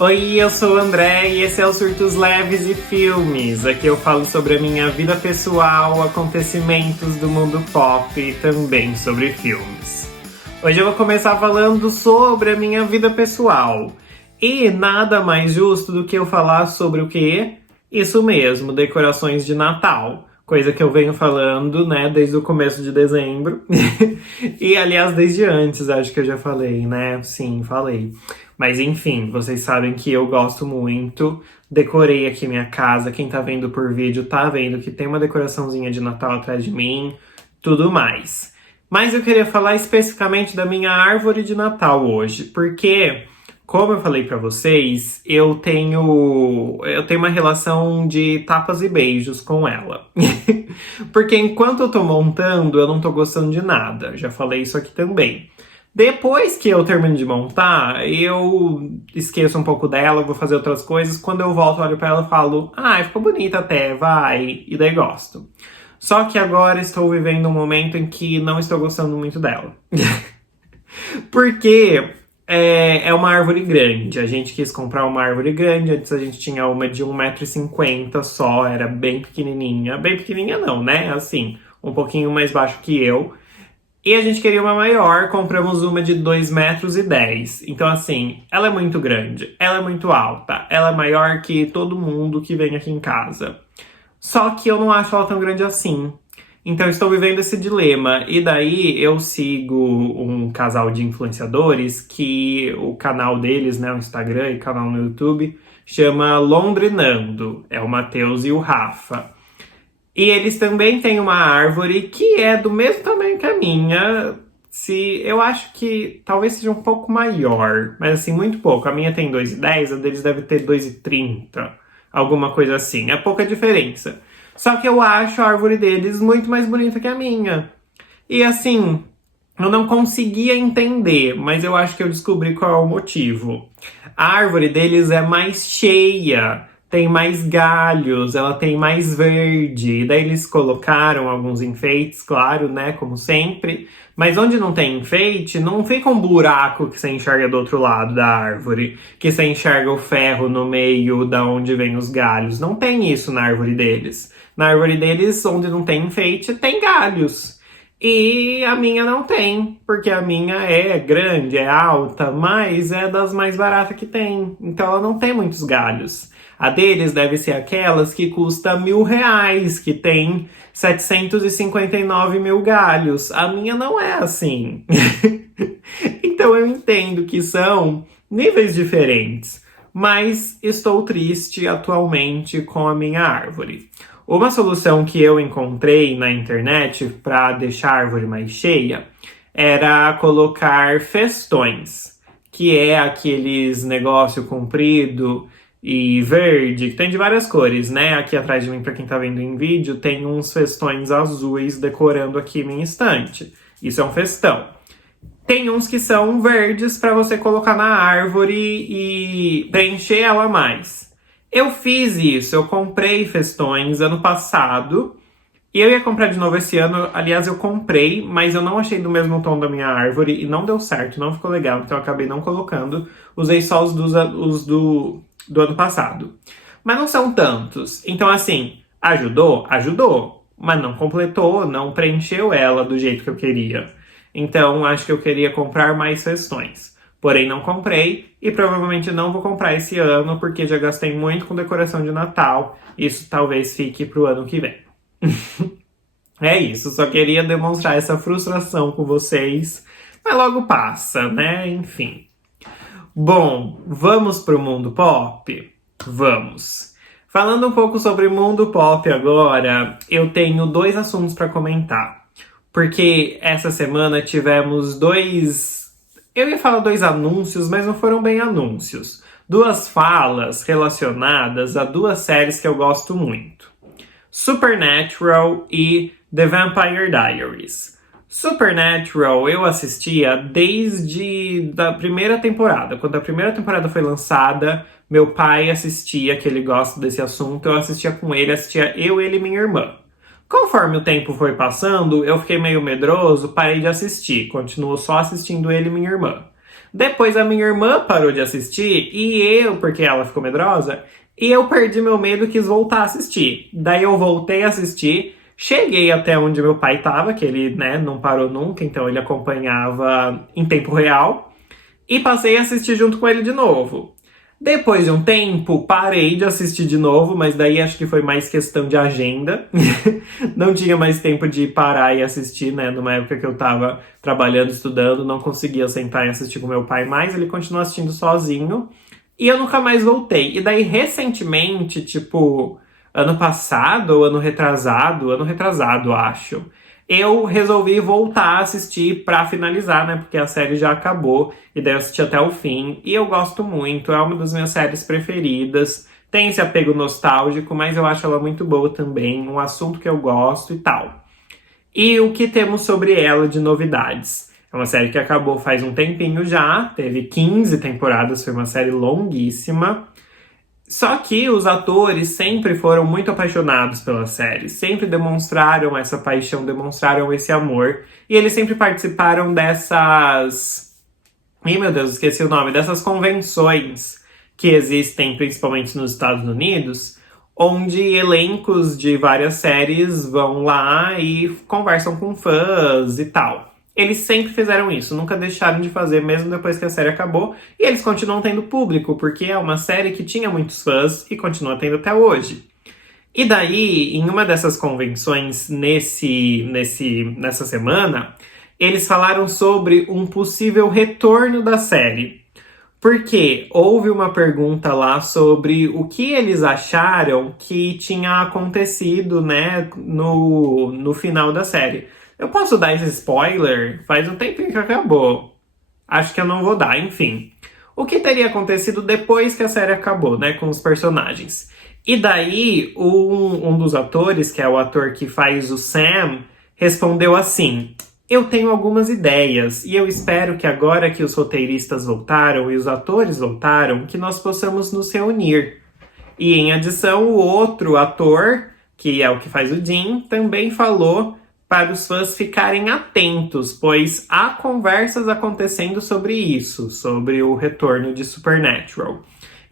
Oi, eu sou o André e esse é o Surtos Leves e Filmes. Aqui eu falo sobre a minha vida pessoal, acontecimentos do mundo pop e também sobre filmes. Hoje eu vou começar falando sobre a minha vida pessoal. E nada mais justo do que eu falar sobre o quê? Isso mesmo, decorações de Natal. Coisa que eu venho falando, né, desde o começo de dezembro. E, aliás, desde antes, acho que eu já falei, né? Sim, falei. Mas, enfim, vocês sabem que eu gosto muito. Decorei aqui minha casa. Quem tá vendo por vídeo tá vendo que tem uma decoraçãozinha de Natal atrás de mim. Tudo mais. Mas eu queria falar especificamente da minha árvore de Natal hoje. Porque, como eu falei pra vocês, eu tenho uma relação de tapas e beijos com ela. Porque enquanto eu tô montando, eu não tô gostando de nada. Já falei isso aqui também. Depois que eu termino de montar, eu esqueço um pouco dela, vou fazer outras coisas. Quando eu volto, olho pra ela e falo, ficou bonita até, vai. E daí gosto. Só que agora estou vivendo um momento em que não estou gostando muito dela. Porque é uma árvore grande. A gente quis comprar uma árvore grande. Antes a gente tinha uma de 1,50 m só. Era bem pequenininha. Bem pequenininha não, né? Assim, um pouquinho mais baixo que eu. E a gente queria uma maior. Compramos uma de 2,10 m. Então, assim, ela é muito grande. Ela é muito alta. Ela é maior que todo mundo que vem aqui em casa. Só que eu não acho ela tão grande assim. Então, estou vivendo esse dilema. E daí, eu sigo um casal de influenciadores que o canal deles, né, o Instagram e canal no YouTube, chama Londrinando. É o Matheus e o Rafa. E eles também têm uma árvore que é do mesmo tamanho que a minha. Eu acho que talvez seja um pouco maior, mas assim, muito pouco. A minha tem 2,10, a deles deve ter 2,30. Alguma coisa assim. É pouca diferença. Só que eu acho a árvore deles muito mais bonita que a minha. E assim, eu não conseguia entender, mas eu acho que eu descobri qual é o motivo. A árvore deles é mais cheia, tem mais galhos, ela tem mais verde. E daí eles colocaram alguns enfeites, claro, né, como sempre. Mas onde não tem enfeite, não fica um buraco que você enxerga do outro lado da árvore, que você enxerga o ferro no meio da onde vem os galhos. Não tem isso na árvore deles. Na árvore deles, onde não tem enfeite, tem galhos. E a minha não tem, porque a minha é grande, é alta, mas é das mais baratas que tem. Então ela não tem muitos galhos. A deles deve ser aquelas que custa R$1.000, que tem 759 mil galhos. A minha não é assim. Então eu entendo que são níveis diferentes, mas estou triste atualmente com a minha árvore. Uma solução que eu encontrei na internet para deixar a árvore mais cheia era colocar festões, que é aqueles negócio comprido e verde, que tem de várias cores, né? Aqui atrás de mim, para quem tá vendo em vídeo, tem uns festões azuis decorando aqui minha estante. Isso é um festão. Tem uns que são verdes para você colocar na árvore e preencher ela mais. Eu fiz isso, eu comprei festões ano passado e eu ia comprar de novo esse ano. Aliás, eu comprei, mas eu não achei do mesmo tom da minha árvore e não deu certo, não ficou legal, então eu acabei não colocando. Usei só os do ano passado. Mas não são tantos. Então, assim, ajudou? Ajudou. Mas não completou, não preencheu ela do jeito que eu queria. Então, acho que eu queria comprar mais festões. Porém, não comprei e provavelmente não vou comprar esse ano, porque já gastei muito com decoração de Natal. Isso talvez fique pro ano que vem. É isso, só queria demonstrar essa frustração com vocês. Mas logo passa, né? Enfim. Bom, vamos pro mundo pop? Vamos. Falando um pouco sobre mundo pop agora, eu tenho 2 assuntos para comentar. Porque essa semana tivemos 2... Eu ia falar 2 anúncios, mas não foram bem anúncios. 2 falas relacionadas a 2 séries que eu gosto muito. Supernatural e The Vampire Diaries. Supernatural eu assistia desde a primeira temporada. Quando a primeira temporada foi lançada, meu pai assistia, que ele gosta desse assunto, eu assistia com ele, assistia eu, ele e minha irmã. Conforme o tempo foi passando, eu fiquei meio medroso, parei de assistir. Continuo só assistindo ele e minha irmã. Depois a minha irmã parou de assistir e eu, porque ela ficou medrosa, e eu perdi meu medo e quis voltar a assistir. Daí eu voltei a assistir, cheguei até onde meu pai estava, que ele, né, não parou nunca, então ele acompanhava em tempo real, e passei a assistir junto com ele de novo. Depois de um tempo, parei de assistir de novo, mas daí acho que foi mais questão de agenda. Não tinha mais tempo de parar e assistir, né? Numa época que eu tava trabalhando, estudando, não conseguia sentar e assistir com meu pai mais, ele continuou assistindo sozinho. E eu nunca mais voltei. E daí, recentemente, tipo, ano passado ou ano retrasado, acho, eu resolvi voltar a assistir pra finalizar, né? Porque a série já acabou e daí eu assisti até o fim. E eu gosto muito, é uma das minhas séries preferidas. Tem esse apego nostálgico, mas eu acho ela muito boa também, um assunto que eu gosto e tal. E o que temos sobre ela de novidades? É uma série que acabou faz um tempinho já, teve 15 temporadas, foi uma série longuíssima. Só que os atores sempre foram muito apaixonados pela série, sempre demonstraram essa paixão, demonstraram esse amor, e eles sempre participaram dessas... Ih, meu Deus, esqueci o nome, dessas convenções que existem principalmente nos Estados Unidos, onde elencos de várias séries vão lá e conversam com fãs e tal. Eles sempre fizeram isso, nunca deixaram de fazer, mesmo depois que a série acabou. E eles continuam tendo público, porque é uma série que tinha muitos fãs e continua tendo até hoje. E daí, em uma dessas convenções nessa semana, eles falaram sobre um possível retorno da série. Porque houve uma pergunta lá sobre o que eles acharam que tinha acontecido, né, no final da série. Eu posso dar esse spoiler? Faz um tempinho que acabou. Acho que eu não vou dar, enfim. O que teria acontecido depois que a série acabou, né, com os personagens? E daí, um dos atores, que é o ator que faz o Sam, respondeu assim: eu tenho algumas ideias e eu espero que agora que os roteiristas voltaram e os atores voltaram, que nós possamos nos reunir. E em adição, o outro ator, que é o que faz o Dean, também falou para os fãs ficarem atentos, pois há conversas acontecendo sobre isso, sobre o retorno de Supernatural.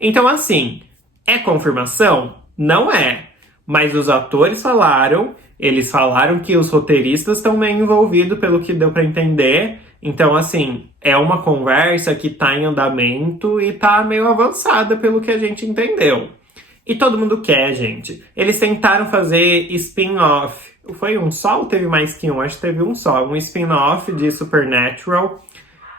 Então, assim, é confirmação? Não é. Mas os atores falaram, eles falaram que os roteiristas estão meio envolvidos, pelo que deu para entender. Então, assim, é uma conversa que tá em andamento e tá meio avançada, pelo que a gente entendeu. E todo mundo quer, gente. Eles tentaram fazer spin-off. Foi um só ou teve mais que um? Acho que teve um só. Um spin-off de Supernatural,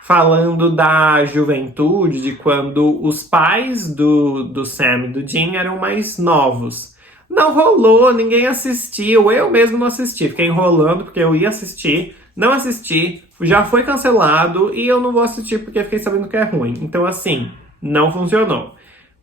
falando da juventude, de quando os pais do Sam e do Dean eram mais novos. Não rolou, ninguém assistiu. Eu mesmo não assisti. Fiquei enrolando porque eu ia assistir. Não assisti. Já foi cancelado e eu não vou assistir porque fiquei sabendo que é ruim. Então, assim, não funcionou.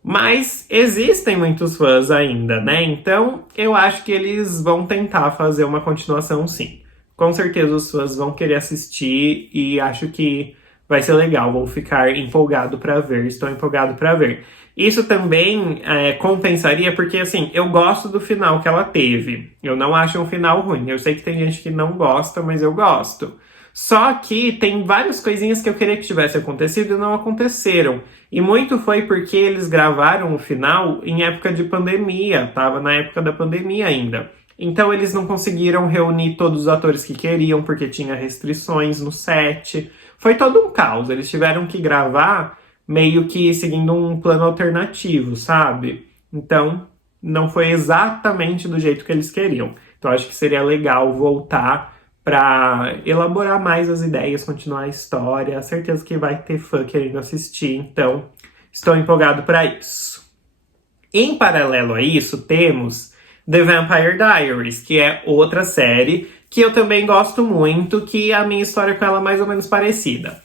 Mas existem muitos fãs ainda, né? Então eu acho que eles vão tentar fazer uma continuação, sim. Com certeza os fãs vão querer assistir e acho que vai ser legal. Vou ficar empolgado para ver, estou empolgado para ver. Isso também compensaria porque, assim, eu gosto do final que ela teve. Eu não acho um final ruim. Eu sei que tem gente que não gosta, mas eu gosto. Só que tem várias coisinhas que eu queria que tivesse acontecido e não aconteceram. E muito foi porque eles gravaram o final em época de pandemia, tava na época da pandemia ainda. Então eles não conseguiram reunir todos os atores que queriam porque tinha restrições no set. Foi todo um caos, eles tiveram que gravar meio que seguindo um plano alternativo, sabe? Então não foi exatamente do jeito que eles queriam. Então acho que seria legal voltar para elaborar mais as ideias, continuar a história. Certeza que vai ter fã querendo assistir, então estou empolgado para isso. Em paralelo a isso, temos The Vampire Diaries, que é outra série que eu também gosto muito, que a minha história com ela é mais ou menos parecida.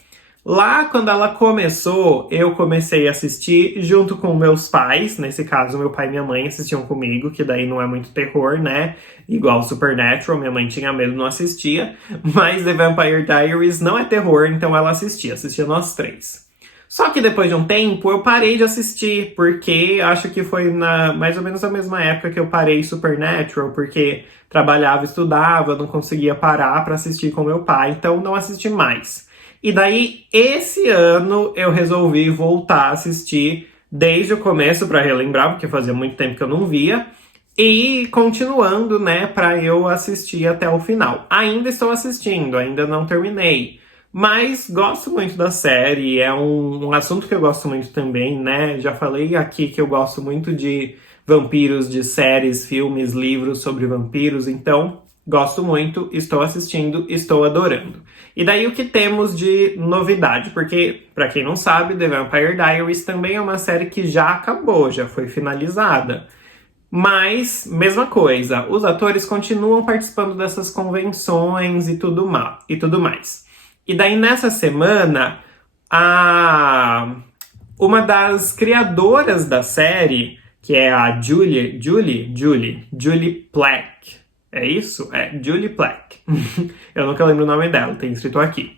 Lá, quando ela começou, eu comecei a assistir junto com meus pais. Nesse caso, meu pai e minha mãe assistiam comigo, que daí não é muito terror, né? Igual Supernatural, minha mãe tinha medo, não assistia. Mas The Vampire Diaries não é terror, então ela assistia nós três. Só que depois de um tempo, eu parei de assistir, porque acho que foi mais ou menos a mesma época que eu parei Supernatural, porque trabalhava, estudava, não conseguia parar para assistir com meu pai, então não assisti mais. E daí, esse ano, eu resolvi voltar a assistir desde o começo para relembrar, porque fazia muito tempo que eu não via. E continuando, né, para eu assistir até o final. Ainda estou assistindo, ainda não terminei. Mas gosto muito da série, é um assunto que eu gosto muito também, né? Já falei aqui que eu gosto muito de vampiros, de séries, filmes, livros sobre vampiros, então gosto muito, estou assistindo, estou adorando. E daí o que temos de novidade? Porque, para quem não sabe, The Vampire Diaries também é uma série que já acabou, já foi finalizada. Mas, mesma coisa, os atores continuam participando dessas convenções e tudo mais. E daí, nessa semana, uma das criadoras da série, que é a Julie Plec. É isso? É, Julie Plec. Eu nunca lembro o nome dela, tem escrito aqui.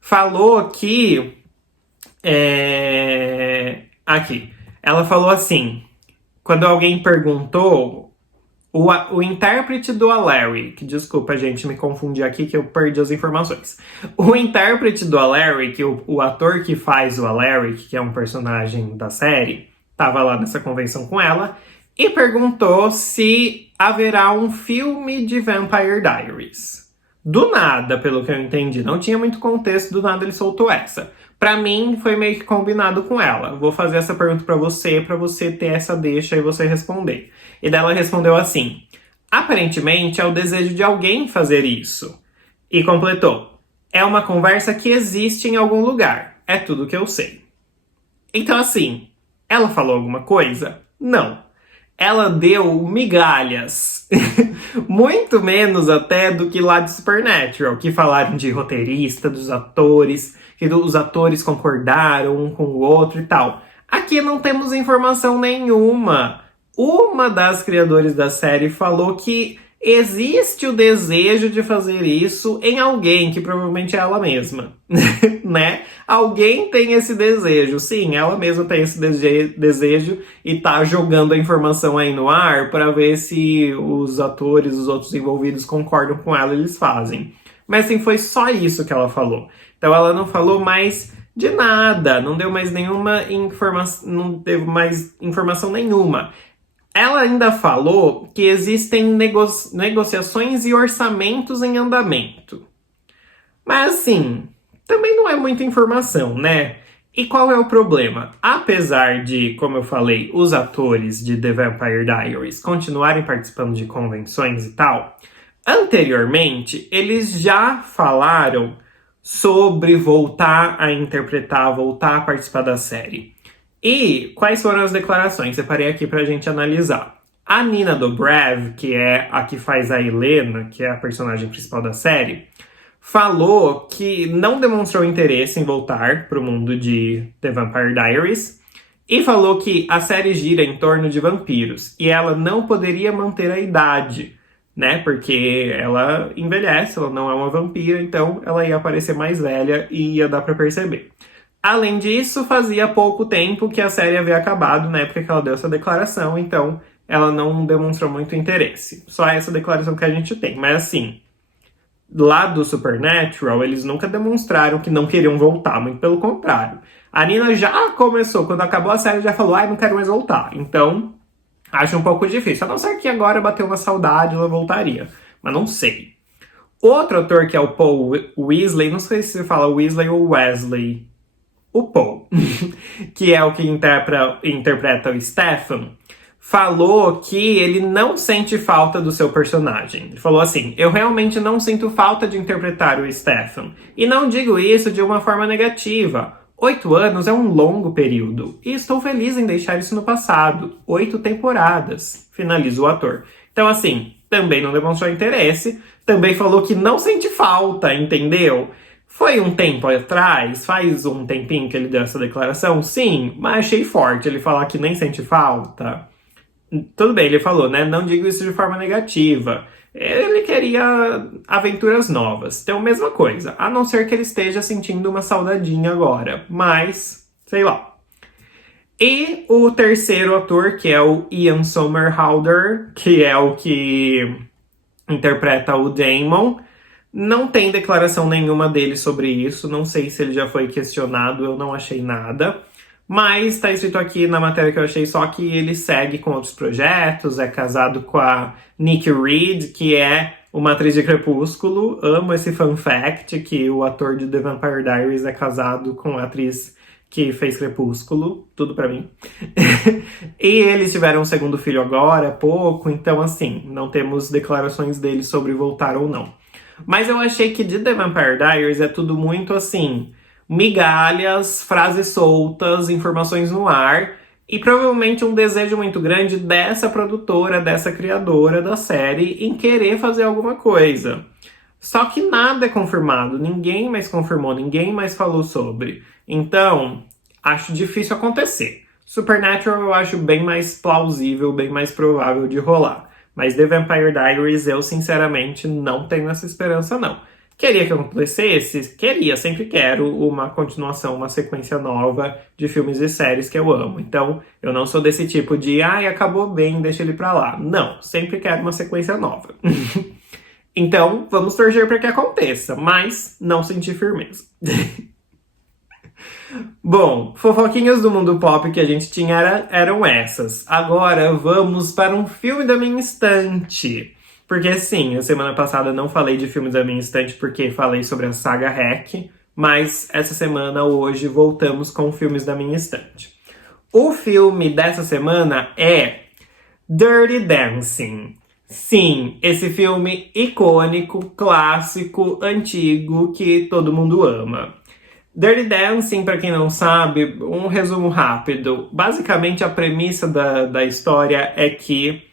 Falou que... Aqui. Ela falou assim... Quando alguém perguntou, o intérprete do Alaric, desculpa, gente, me confundi aqui que eu perdi as informações. O intérprete do Alaric, o ator que faz o Alaric, que é um personagem da série, estava lá nessa convenção com ela, e perguntou se haverá um filme de Vampire Diaries. Do nada, pelo que eu entendi, não tinha muito contexto, do nada ele soltou essa. Pra mim, foi meio que combinado com ela. Vou fazer essa pergunta pra você ter essa deixa e você responder. E daí ela respondeu assim: aparentemente é o desejo de alguém fazer isso. E completou: é uma conversa que existe em algum lugar. É tudo que eu sei. Então, assim, ela falou alguma coisa? Não. Ela deu migalhas. Muito menos até do que lá de Supernatural, que falaram de roteirista, dos atores, que os atores concordaram um com o outro e tal. Aqui não temos informação nenhuma. Uma das criadoras da série falou que existe o desejo de fazer isso em alguém, que provavelmente é ela mesma, né? Alguém tem esse desejo, sim, ela mesma tem esse desejo e tá jogando a informação aí no ar para ver se os atores, os outros envolvidos concordam com ela e eles fazem. Mas assim, foi só isso que ela falou. Então ela não falou mais de nada, não deu mais nenhuma informação, não teve mais informação nenhuma. Ela ainda falou que existem negociações e orçamentos em andamento. Mas assim, também não é muita informação, né? E qual é o problema? Apesar de, como eu falei, os atores de The Vampire Diaries continuarem participando de convenções e tal, anteriormente eles já falaram sobre voltar a interpretar, voltar a participar da série. E quais foram as declarações? Separei aqui pra gente analisar. A Nina Dobrev, que é a que faz a Helena, que é a personagem principal da série, falou que não demonstrou interesse em voltar pro mundo de The Vampire Diaries e falou que a série gira em torno de vampiros e ela não poderia manter a idade, né? Porque ela envelhece, ela não é uma vampira, então ela ia parecer mais velha e ia dar pra perceber. Além disso, fazia pouco tempo que a série havia acabado na época que ela deu essa declaração, então ela não demonstrou muito interesse. Só essa declaração que a gente tem. Mas assim, lá do Supernatural, eles nunca demonstraram que não queriam voltar, muito pelo contrário. A Nina já começou, quando acabou a série, já falou, não quero mais voltar. Então, acho um pouco difícil. A não ser que agora bateu uma saudade, ela voltaria. Mas não sei. Outro ator, que é o Paul Weasley, não sei se você fala Weasley ou Wesley, o Paul, que é o que interpreta o Stefan, falou que ele não sente falta do seu personagem. Ele falou assim: eu realmente não sinto falta de interpretar o Stefan. E não digo isso de uma forma negativa. 8 anos é um longo período. E estou feliz em deixar isso no passado. 8 temporadas, finaliza o ator. Então assim, também não demonstrou interesse. Também falou que não sente falta, entendeu? Foi um tempo atrás, faz um tempinho que ele deu essa declaração, sim, mas achei forte ele falar que nem sente falta. Tudo bem, ele falou, né? Não digo isso de forma negativa. Ele queria aventuras novas. Então, mesma coisa. A não ser que ele esteja sentindo uma saudadinha agora. Mas, sei lá. E o terceiro ator, que é o Ian Somerhalder, que é o que interpreta o Daemon, Não tem declaração nenhuma dele sobre isso, não sei se ele já foi questionado, eu não achei nada. Mas tá escrito aqui na matéria que eu achei só que ele segue com outros projetos, é casado com a Nikki Reed, que é uma atriz de Crepúsculo. Amo esse fun fact, que o ator de The Vampire Diaries é casado com a atriz que fez Crepúsculo, tudo pra mim. E eles tiveram um segundo filho agora, há pouco, então assim, não temos declarações dele sobre voltar ou não. Mas eu achei que de The Vampire Diaries é tudo muito assim, migalhas, frases soltas, informações no ar, e provavelmente um desejo muito grande dessa produtora, dessa criadora da série em querer fazer alguma coisa. Só que nada é confirmado, ninguém mais confirmou, ninguém mais falou sobre. Então, acho difícil acontecer. Supernatural eu acho bem mais plausível, bem mais provável de rolar. Mas The Vampire Diaries eu, sinceramente, não tenho essa esperança, não. Queria que acontecesse? Queria, sempre quero uma continuação, uma sequência nova de filmes e séries que eu amo. Então, eu não sou desse tipo de, ai, acabou bem, deixa ele pra lá. Não, sempre quero uma sequência nova. Então, vamos torcer para que aconteça, mas não sentir firmeza. Bom, fofoquinhas do mundo pop que a gente tinha eram essas. Agora vamos para um filme da minha estante. Porque sim, a semana passada não falei de filmes da minha estante porque falei sobre a saga REC, mas essa semana, hoje, voltamos com filmes da minha estante. O filme dessa semana é Dirty Dancing. Sim, esse filme icônico, clássico, antigo, que todo mundo ama. Dirty Dancing, para quem não sabe, um resumo rápido. Basicamente, a premissa da história é que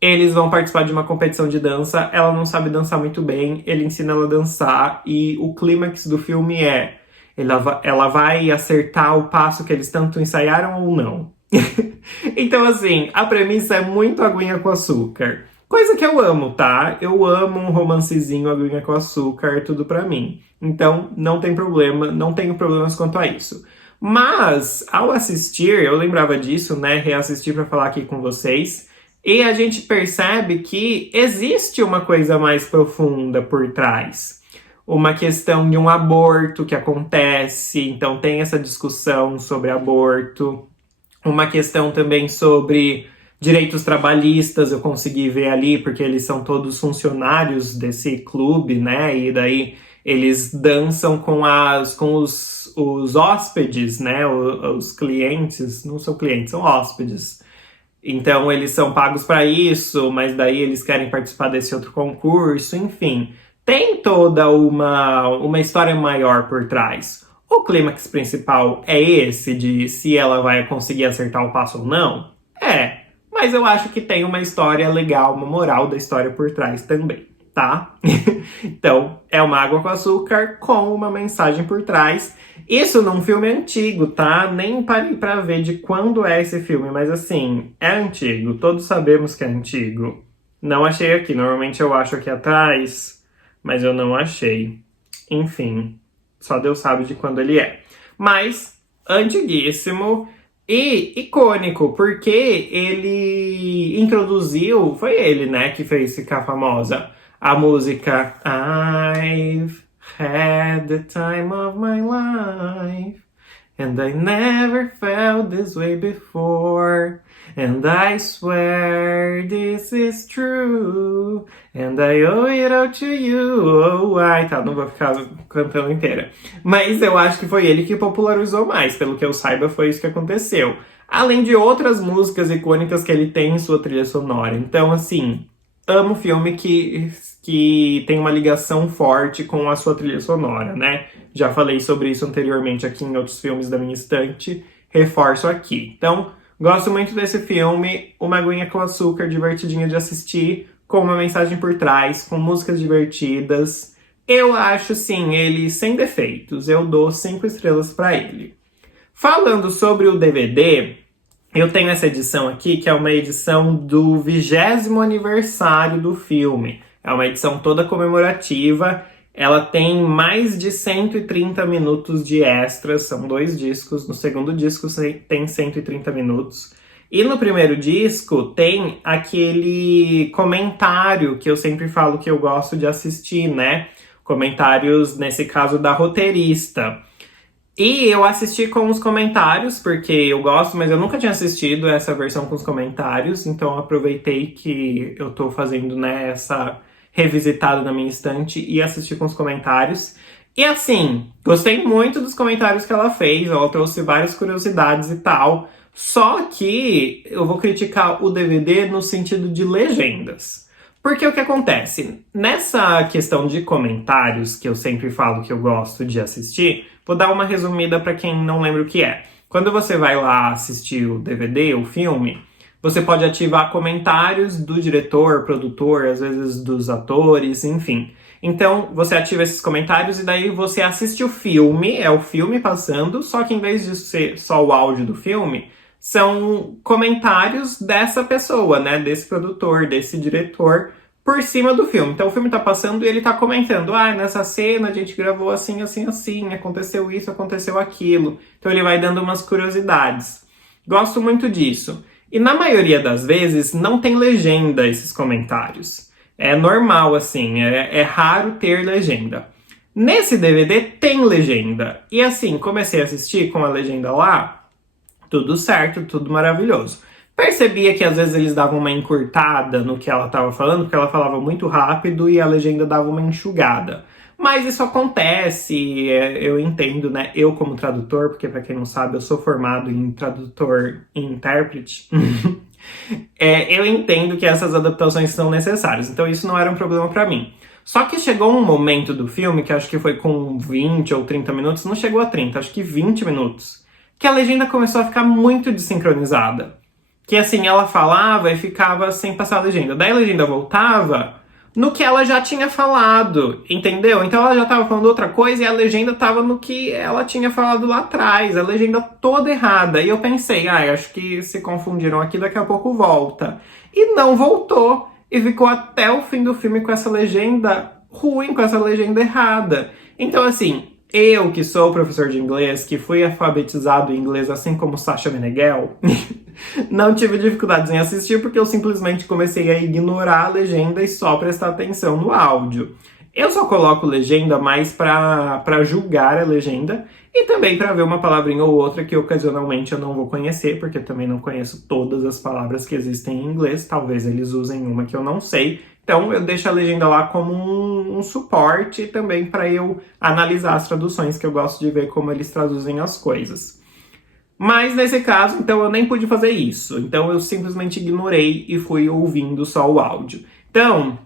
eles vão participar de uma competição de dança, ela não sabe dançar muito bem, ele ensina ela a dançar, e o clímax do filme é ela vai acertar o passo que eles tanto ensaiaram ou não. Então, assim, a premissa é muito aguinha com açúcar. Coisa que eu amo, tá? Eu amo um romancezinho, aguinha com açúcar, tudo pra mim. Então, não tem problema, não tenho problemas quanto a isso. Mas, ao assistir, eu lembrava disso, né? Reassistir pra falar aqui com vocês. E a gente percebe que existe uma coisa mais profunda por trás. Uma questão de um aborto que acontece, então tem essa discussão sobre aborto. Uma questão também sobre direitos trabalhistas, eu consegui ver ali, porque eles são todos funcionários desse clube, né? E daí eles dançam com os hóspedes, né? Os clientes, não são clientes, são hóspedes. Então eles são pagos para isso, mas daí eles querem participar desse outro concurso, enfim. Tem toda uma história maior por trás. O clímax principal é esse de se ela vai conseguir acertar o passo ou não? É, mas eu acho que tem uma história legal, uma moral da história por trás também, tá? Então, é uma água com açúcar com uma mensagem por trás. Isso num filme antigo, tá? Nem parei pra ver de quando é esse filme, mas assim, é antigo, todos sabemos que é antigo. Não achei aqui, normalmente eu acho aqui atrás, mas eu não achei. Enfim, só Deus sabe de quando ele é. Mas, antiguíssimo e icônico, porque ele introduziu, foi ele, né, que fez ficar famosa a música I've had the time of my life and I never felt this way before and I swear this is true and I owe it all to you. Oh, ai, tá, não vou ficar cantando inteira. Mas eu acho que foi ele que popularizou mais, pelo que eu saiba foi isso que aconteceu. Além de outras músicas icônicas que ele tem em sua trilha sonora. Então, assim, amo filme que tem uma ligação forte com a sua trilha sonora, né? Já falei sobre isso anteriormente aqui em outros filmes da minha estante, reforço aqui. Então, gosto muito desse filme, uma aguinha com açúcar, divertidinha de assistir, com uma mensagem por trás, com músicas divertidas. Eu acho, sim, ele sem defeitos. Eu dou 5 estrelas pra ele. Falando sobre o DVD, eu tenho essa edição aqui, que é uma edição do 20º aniversário do filme. É uma edição toda comemorativa. Ela tem mais de 130 minutos de extras, são 2 discos. No segundo disco tem 130 minutos. E no primeiro disco tem aquele comentário que eu sempre falo que eu gosto de assistir, né? Comentários, nesse caso, da roteirista. E eu assisti com os comentários, porque eu gosto, mas eu nunca tinha assistido essa versão com os comentários, então aproveitei que eu tô fazendo, né, essa revisitada na minha estante e assisti com os comentários. E assim, gostei muito dos comentários que ela fez, ela trouxe várias curiosidades e tal, só que eu vou criticar o DVD no sentido de legendas. Porque o que acontece? Nessa questão de comentários, que eu sempre falo que eu gosto de assistir, vou dar uma resumida para quem não lembra o que é. Quando você vai lá assistir o DVD, o filme, você pode ativar comentários do diretor, produtor, às vezes dos atores, enfim. Então, você ativa esses comentários e daí você assiste o filme, é o filme passando, só que em vez de ser só o áudio do filme, são comentários dessa pessoa, né, desse produtor, desse diretor, por cima do filme. Então o filme tá passando e ele tá comentando, nessa cena a gente gravou assim, assim, assim, aconteceu isso, aconteceu aquilo. Então ele vai dando umas curiosidades. Gosto muito disso. E na maioria das vezes não tem legenda esses comentários. É normal, assim, é raro ter legenda. Nesse DVD tem legenda. E assim, comecei a assistir com a legenda lá, tudo certo, tudo maravilhoso. Percebia que às vezes eles davam uma encurtada no que ela estava falando, porque ela falava muito rápido e a legenda dava uma enxugada. Mas isso acontece, eu entendo, né? Eu como tradutor, porque para quem não sabe, eu sou formado em tradutor e intérprete. Eu entendo que essas adaptações são necessárias, então isso não era um problema para mim. Só que chegou um momento do filme, que acho que foi com 20 ou 30 minutos, não chegou a 30, acho que 20 minutos, que a legenda começou a ficar muito desincronizada. Que assim, ela falava e ficava sem passar a legenda. Daí a legenda voltava no que ela já tinha falado, entendeu? Então ela já estava falando outra coisa e a legenda estava no que ela tinha falado lá atrás. A legenda toda errada. E eu pensei, acho que se confundiram aqui, daqui a pouco volta. E não voltou. E ficou até o fim do filme com essa legenda ruim, com essa legenda errada. Então assim, eu que sou professor de inglês, que fui alfabetizado em inglês assim como Sasha Meneghel, não tive dificuldades em assistir porque eu simplesmente comecei a ignorar a legenda e só prestar atenção no áudio. Eu só coloco legenda mais para julgar a legenda e também para ver uma palavrinha ou outra que ocasionalmente eu não vou conhecer, porque eu também não conheço todas as palavras que existem em inglês, talvez eles usem uma que eu não sei. Então eu deixo a legenda lá como um suporte também para eu analisar as traduções, que eu gosto de ver como eles traduzem as coisas. Mas nesse caso, então eu nem pude fazer isso. Então eu simplesmente ignorei e fui ouvindo só o áudio. Então,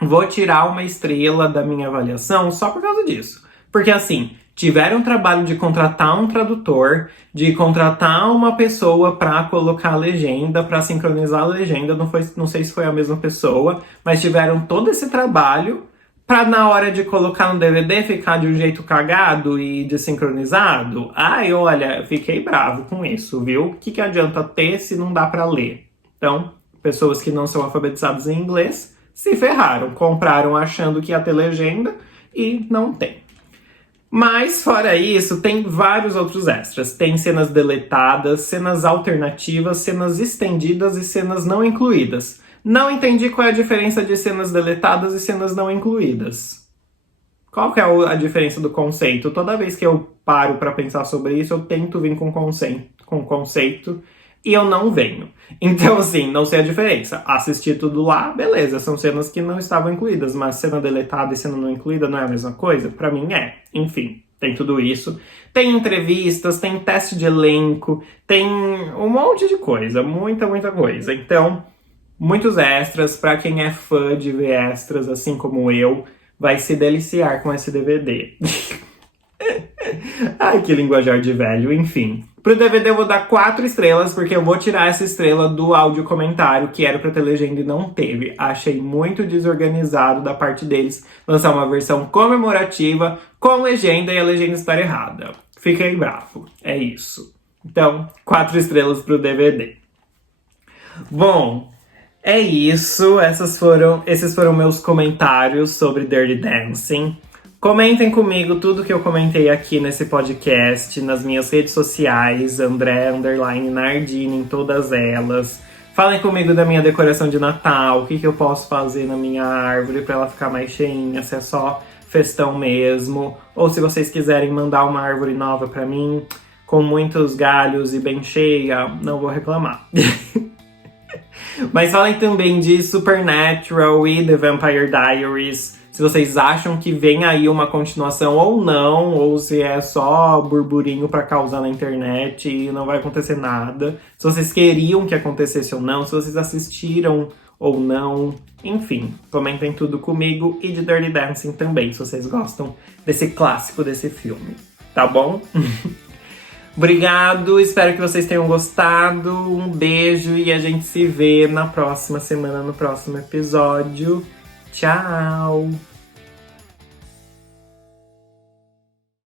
vou tirar uma estrela da minha avaliação só por causa disso. Porque assim, tiveram o trabalho de contratar um tradutor, de contratar uma pessoa para colocar a legenda, para sincronizar a legenda, não sei se foi a mesma pessoa, mas tiveram todo esse trabalho para na hora de colocar no DVD ficar de um jeito cagado e desincronizado. Olha, fiquei bravo com isso, viu? O que adianta ter se não dá para ler? Então, pessoas que não são alfabetizadas em inglês se ferraram, compraram achando que ia ter legenda e não tem. Mas, fora isso, tem vários outros extras. Tem cenas deletadas, cenas alternativas, cenas estendidas e cenas não incluídas. Não entendi qual é a diferença de cenas deletadas e cenas não incluídas. Qual que é a diferença do conceito? Toda vez que eu paro para pensar sobre isso, eu tento vir com conceito e eu não venho. Então, assim, não sei a diferença. Assisti tudo lá, beleza, são cenas que não estavam incluídas, mas cena deletada e cena não incluída não é a mesma coisa? Pra mim é. Enfim, tem tudo isso. Tem entrevistas, tem teste de elenco, tem um monte de coisa, muita coisa. Então, muitos extras. Pra quem é fã de ver extras, assim como eu, vai se deliciar com esse DVD. Ai, que linguajar de velho, enfim. Pro DVD eu vou dar 4 estrelas, porque eu vou tirar essa estrela do áudio comentário, que era pra ter legenda e não teve. Achei muito desorganizado da parte deles lançar uma versão comemorativa com legenda e a legenda estar errada. Fiquei bravo, é isso. Então, 4 estrelas pro DVD. Bom, é isso. Esses foram meus comentários sobre Dirty Dancing. Comentem comigo tudo que eu comentei aqui nesse podcast, nas minhas redes sociais, André_Nardini, em todas elas. Falem comigo da minha decoração de Natal, o que eu posso fazer na minha árvore para ela ficar mais cheinha, se é só festão mesmo. Ou se vocês quiserem mandar uma árvore nova pra mim, com muitos galhos e bem cheia, não vou reclamar. Mas falem também de Supernatural e The Vampire Diaries. Se vocês acham que vem aí uma continuação ou não, ou se é só burburinho pra causar na internet e não vai acontecer nada. Se vocês queriam que acontecesse ou não, se vocês assistiram ou não. Enfim, comentem tudo comigo e de Dirty Dancing também, se vocês gostam desse clássico desse filme. Tá bom? Obrigado, espero que vocês tenham gostado. Um beijo e a gente se vê na próxima semana, no próximo episódio. Tchau!